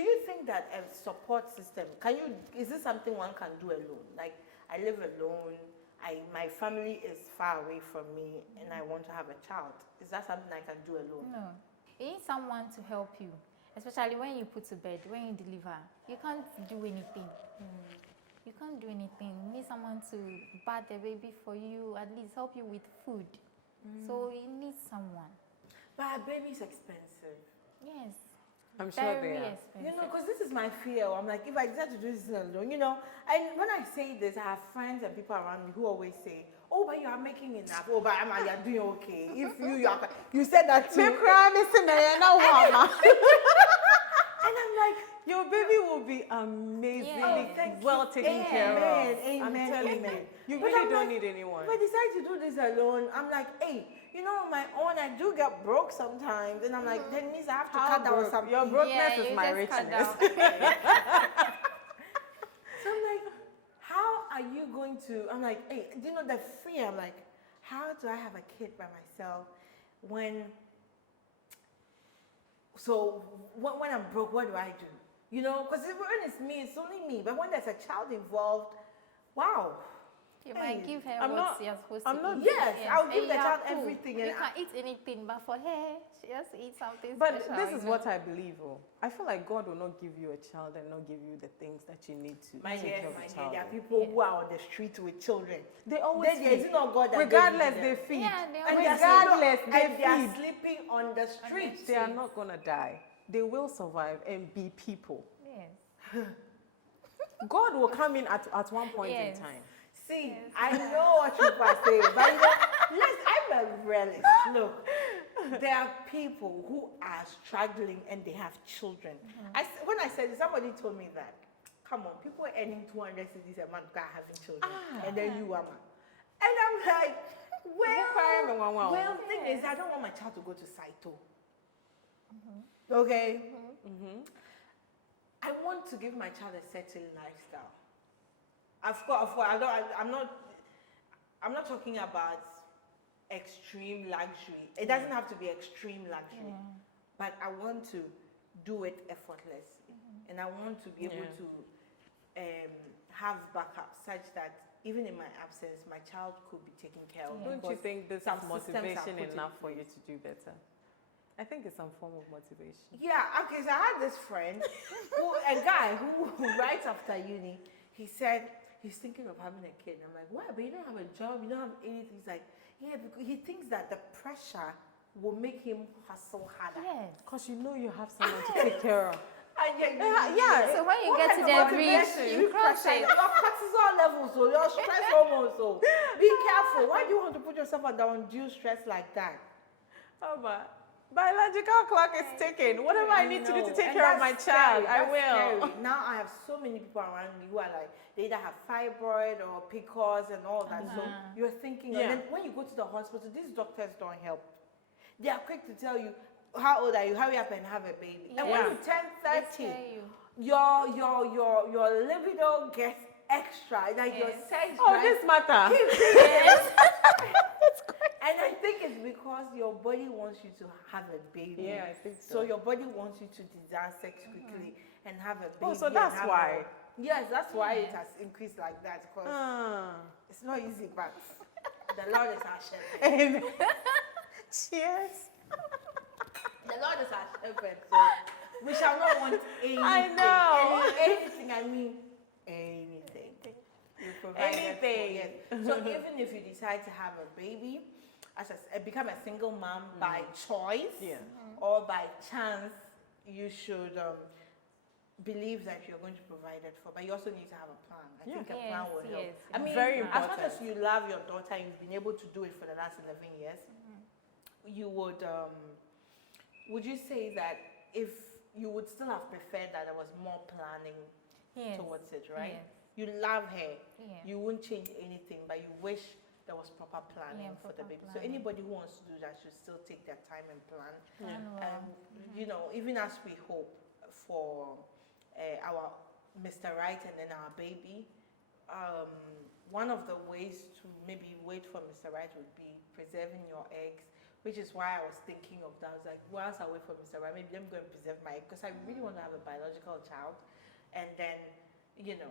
you think that a support system, is this something one can do alone? Like, I live alone, my family is far away from me, and I want to have a child. Is that something I can do alone? No. You need someone to help you, especially when you put to bed, when you deliver. You can't do anything. You can't do anything. You need someone to bath the baby for you, at least help you with food. So you need someone. But a baby's expensive. Yes. I'm sure they Very are. expensive. You know, because this is my fear. I'm like, if I decide to do this alone, you know, and when I say this, I have friends and people around me who always say, oh, but you are making enough. Oh, but Amma, you're doing okay. If you said that too. Me cry, me say, "Me no mama." And I'm like, Your baby will be amazingly Yeah. Oh, thank well you. taken care of. Amen, I'm amen, telling amen. you, you But really I'm don't like, need anyone. if I decide to do this alone, I'm like, hey, you know, on my own, I do get broke sometimes. And I'm like, that means I have to How cut down broke? something. Your brokeness Yeah, is you my just cut richness. down. So I'm like, how are you going to? I'm like, hey, do you know the fear? I'm like, how do I have a kid by myself when? So when I'm broke, what do I do? You know, because when it's me, it's only me. But when there's a child involved, wow. You might give her I'm what not- you're supposed I'm to not- eat. Yes, I'll give And the you child have to. everything You and can eat anything, but for her, she has to eat something But special. this you is know. what I believe. Oh, I feel like God will not give you a child and not give you the things that you need to My take dear, care of the child. there are people who are on the street with children. They always Then is feed. it not God that Regardless, gave they you them? feed. Yeah, they And always they are Regardless, sleeping- they and they are feed. sleeping on the street. They are not gonna die. They will survive and be people. Yes. God will come in at one point Yes. in time. See, Yes. I know what you are saying, but you know, I'm a realist. Look, there are people who are struggling and they have children. When I said it, somebody told me that, come on, people are earning 200 cities a month are having children, and then you are. And I'm like, well, the thing is, I don't want my child to go to Saito. Okay? I want to give my child a certain lifestyle. Of course, I'm not talking about extreme luxury. It doesn't have to be extreme luxury, but I want to do it effortlessly, and I want to be able to have backup such that even in my absence, my child could be taken care of. Don't you because think this some is systems are motivation put in enough for place. you to do better? I think it's some form of motivation. Yeah, okay, so I had this friend, a guy who right after uni, he said he's thinking of having a kid. I'm like, why? But you don't have a job, you don't have anything. He's like, yeah, because he thinks that the pressure will make him hustle harder. Yes. Because you know you have someone to take care of. Yeah. So when you What get kind to of the motivation? bridge, You you cross pressure, it. your cortisol levels, so your stress hormones, so be careful. Why do you want to put yourself under undue stress like that? Oh, but biological clock is ticking. Whatever I need to do to take care of my child, I will. Scary. Now I have so many people around me who are like, they either have fibroid or PCOS and all that. So you're thinking, and then when you go to the hospital, these doctors don't help. They are quick to tell you, how old are you? Hurry up and have a baby. And when you turn 30, your libido gets extra. Like your sex Oh, this matter. Yes. And I think it's because your body wants you to have a baby. Yeah, I think So your body wants you to desire sex quickly and have a baby. Oh, so that's why. Yes, that's why it has increased like that. Because it's not easy, but the Lord is our shepherd. Amen. Cheers. The Lord is our shepherd. So we shall not want anything. I know. Anything, I mean anything. You provide Anything. Yes. So even if you decide to have a baby, become a single mom by choice or by chance, you should believe that you're going to provide it for. But you also need to have a plan. I think a plan will help. I mean, very as important. much as you love your daughter, you've been able to do it for the last 11 years. You would you say that if you would still have preferred that there was more planning towards it, right? Yes. You love her. Yeah. You wouldn't change anything, but you wish there was proper planning for the baby. So anybody who wants to do that should still take their time and plan. You know, even as we hope for our Mr. Right and then our baby, one of the ways to maybe wait for Mr. Right would be preserving your eggs, which is why I was thinking of that. I was like, whilst I wait for Mr. Right, maybe let me go and preserve my egg, because I really want to have a biological child. And then, you know,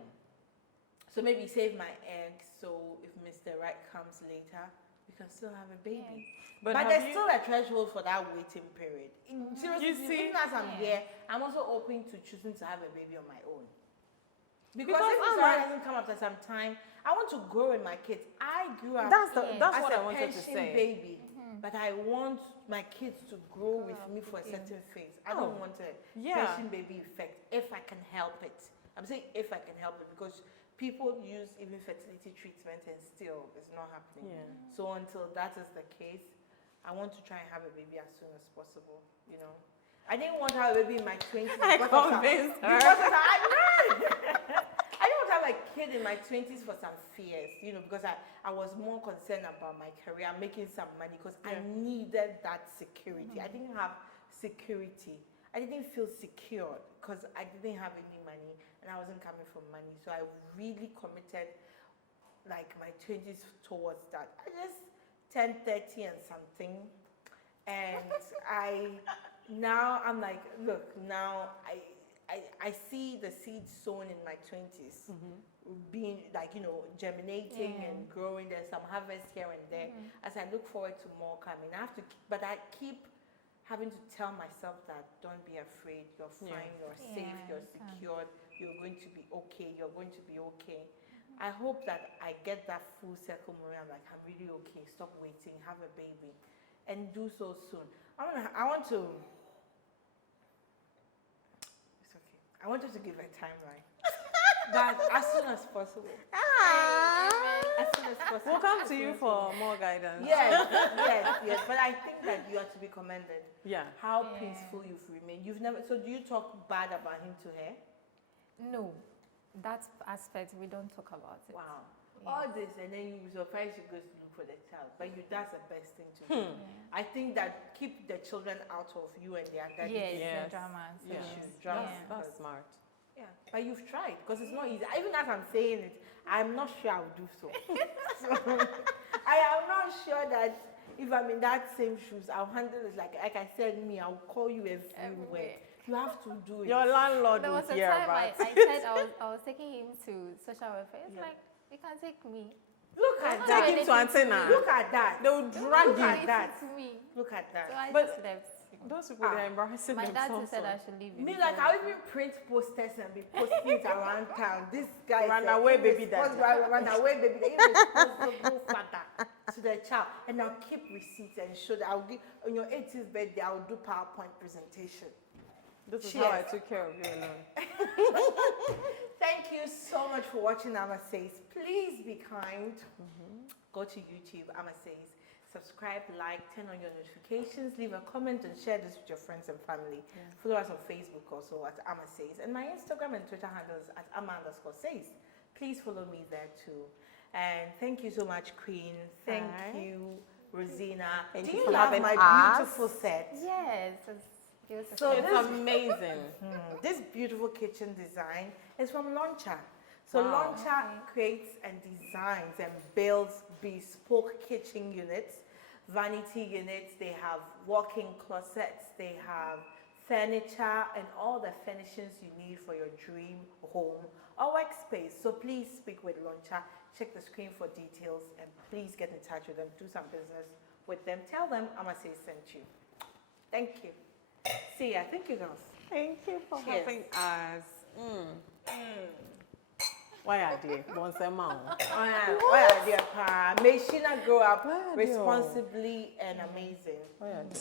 so maybe save my eggs, so if Mr. Right comes later, we can still have a baby. But there's still a threshold for that waiting period. Seriously, even as I'm here, I'm also open to choosing to have a baby on my own. Because if Mr. Right doesn't come after some time, I want to grow with my kids. I grew up That's as what I a wanted to pension say. baby. But I want my kids to grow with me for a certain phase. I don't want a pension baby effect if I can help it. I'm saying if I can help it, because people use even fertility treatment and still it's not happening. So until that is the case, I want to try and have a baby as soon as possible, you know. I didn't want to have a baby in my 20s. I convinced her. I didn't want to have a kid in my 20s for some fears, you know, because I was more concerned about my career, making some money, because I needed that security. I didn't have security. I didn't feel secure because I didn't have any money and I wasn't coming from money. So I really committed like my 20s towards that. I just turned 30 and something, and I'm like, look, now I see the seeds sown in my 20s being like, you know, germinating and growing. There's some harvest here and there. As I look forward to more coming, but I keep having to tell myself that don't be afraid, you're fine, you're safe, you're secured, you're going to be okay, you're going to be okay. I hope that I get that full circle, Maria. I'm like, I'm really okay, stop waiting, have a baby, and do so soon. I want to, it's okay. I want you to give a timeline. But as soon as possible. As soon as possible. We'll come to you for more guidance. Yes. But I think that you are to be commended. Yeah. How peaceful you've remained. You've never. So do you talk bad about him to her? No, that aspect we don't talk about it. Wow. Yeah. All this, and then you surprise you goes to look for the child. But that's the best thing to do. I think that keep the children out of you and their daddy. Yes, the dramas. That's smart. Yeah, but you've tried, because it's not easy. Even as I'm saying it, I'm not sure I'll do so. So I am not sure that if I'm in that same shoes, I'll handle it like I said, I'll call you everywhere. You have to do it. Your landlord There will was a hear time about I said I was taking him to social welfare. It's like, you can take me. Look at Take that. him to antenna. Look at that. They will drag Look you. at that. To me. Look at that. So I But- just left. Those people, they're embarrassing My dad themselves. said I should leave. Me, like, I'll even print posters and be posting it around town. This guy Run said, away, baby daddy. Run away, baby daddy. Irresponsible father to the child. And I'll keep receipts and show that I'll give, on your 80th birthday, I'll do PowerPoint presentation. This is Cheers. how I took care of you alone. Thank you so much for watching Ama Says. Please be kind. Go to YouTube, Ama Says. subscribe, like, turn on your notifications, leave a comment, and share this with your friends and family. Follow us on Facebook also at Ama Says, and my Instagram and Twitter handles at Ama_says. Please follow me there too. And thank you so much, Queen. Thank you, Rosina. Thank Do you you for love having my us. beautiful set? Yes, it's beautiful. So It's amazing. This beautiful kitchen design is from Launcher. So Wow. Launcher creates and designs and builds bespoke kitchen units, vanity units. They have walk-in closets. They have furniture and all the furnishings you need for your dream home or workspace. So please speak with Launcher. Check the screen for details and please get in touch with them. Do some business with them. Tell them Amase sent you. Thank you. See ya. Thank you, girls. Thank you for Cheers. having us. Why are they? Once a month. Why are they? May she not grow up Why are they? responsibly and amazing. Why are they?